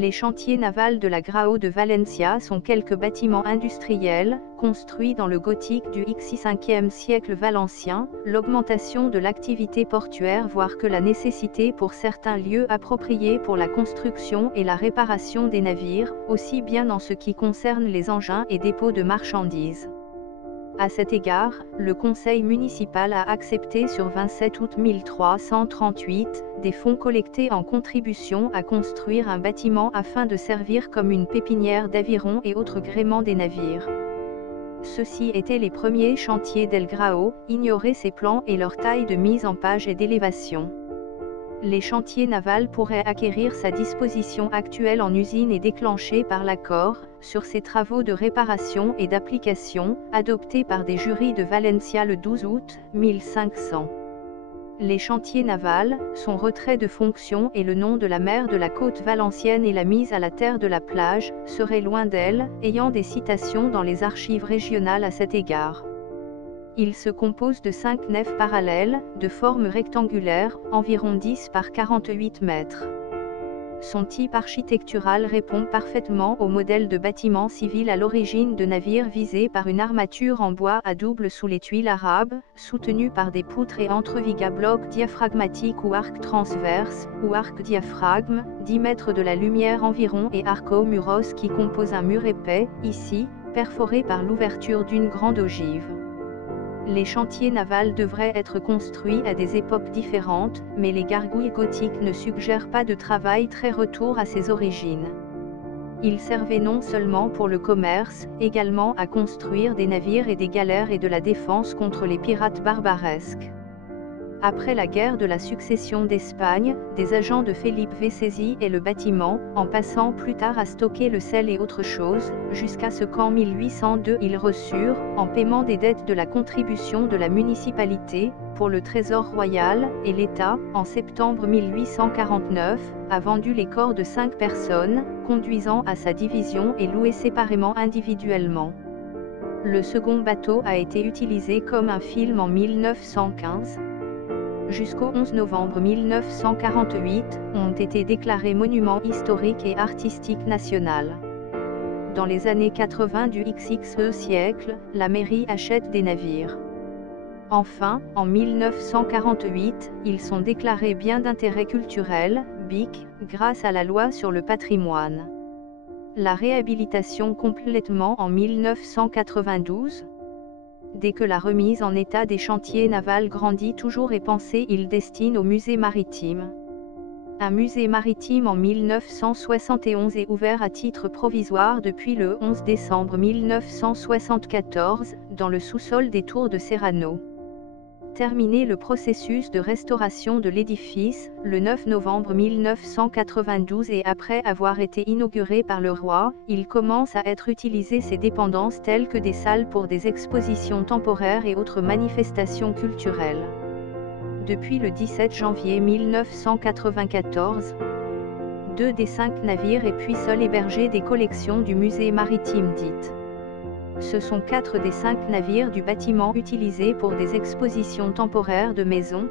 Les chantiers navals de la Grao de Valencia sont quelques bâtiments industriels, construits dans le gothique du XV siècle valencien, l'augmentation de l'activité portuaire voire que la nécessité pour certains lieux appropriés pour la construction et la réparation des navires, aussi bien en ce qui concerne les engins et dépôts de marchandises. À cet égard, le conseil municipal a accepté sur 27 août 1338, des fonds collectés en contribution à construire un bâtiment afin de servir comme une pépinière d'avirons et autres gréements des navires. Ceux-ci étaient les premiers chantiers d'El Grao, ignorer ses plans et leur taille de mise en page et d'élévation. Les chantiers navals pourraient acquérir sa disposition actuelle en usine et déclenchés par l'accord, sur ces travaux de réparation et d'application, adoptés par des jurys de Valencia le 12 août 1500. Les chantiers navals, son retrait de fonction et le nom de la mer de la côte valencienne et la mise à la terre de la plage, seraient loin d'elle, ayant des citations dans les archives régionales à cet égard. Il se compose de 5 nefs parallèles, de forme rectangulaire, environ 10 par 48 mètres. Son type architectural répond parfaitement au modèle de bâtiment civil à l'origine de navires visés par une armature en bois à double sous les tuiles arabes, soutenue par des poutres et entrevigas blocs diaphragmatiques ou arcs transverses, ou arcs diaphragme, 10 mètres de la lumière environ et arco-muros qui compose un mur épais, ici, perforé par l'ouverture d'une grande ogive. Les chantiers navals devraient être construits à des époques différentes, mais les gargouilles gothiques ne suggèrent pas de travail très retour à ses origines. Ils servaient non seulement pour le commerce, également à construire des navires et des galères et de la défense contre les pirates barbaresques. Après la guerre de la succession d'Espagne, des agents de Philippe V saisit et le bâtiment, en passant plus tard à stocker le sel et autres choses, jusqu'à ce qu'en 1802 ils reçurent, en paiement des dettes de la contribution de la municipalité, pour le trésor royal, et l'État, en septembre 1849, a vendu les corps de 5 personnes, conduisant à sa division et loués séparément individuellement. Le second bateau a été utilisé comme un film en 1915. Jusqu'au 11 novembre 1948, ont été déclarés monuments historiques et artistiques national. Dans les années 80 du XXe siècle, la mairie achète des navires. Enfin, en 1948, ils sont déclarés biens d'intérêt culturel, BIC, grâce à la loi sur le patrimoine. La réhabilitation complètement en 1992. Dès que la remise en état des chantiers navals grandit toujours et pensé il destine au musée maritime. Un musée maritime en 1971 est ouvert à titre provisoire depuis le 11 décembre 1974, dans le sous-sol des tours de Serrano. Terminé le processus de restauration de l'édifice, le 9 novembre 1992 et après avoir été inauguré par le roi, il commence à être utilisé ses dépendances telles que des salles pour des expositions temporaires et autres manifestations culturelles. Depuis le 17 janvier 1994, 2 des 5 navires et puis seuls hébergés des collections du musée maritime dite. Ce sont 4 des 5 navires du bâtiment utilisés pour des expositions temporaires de maisons,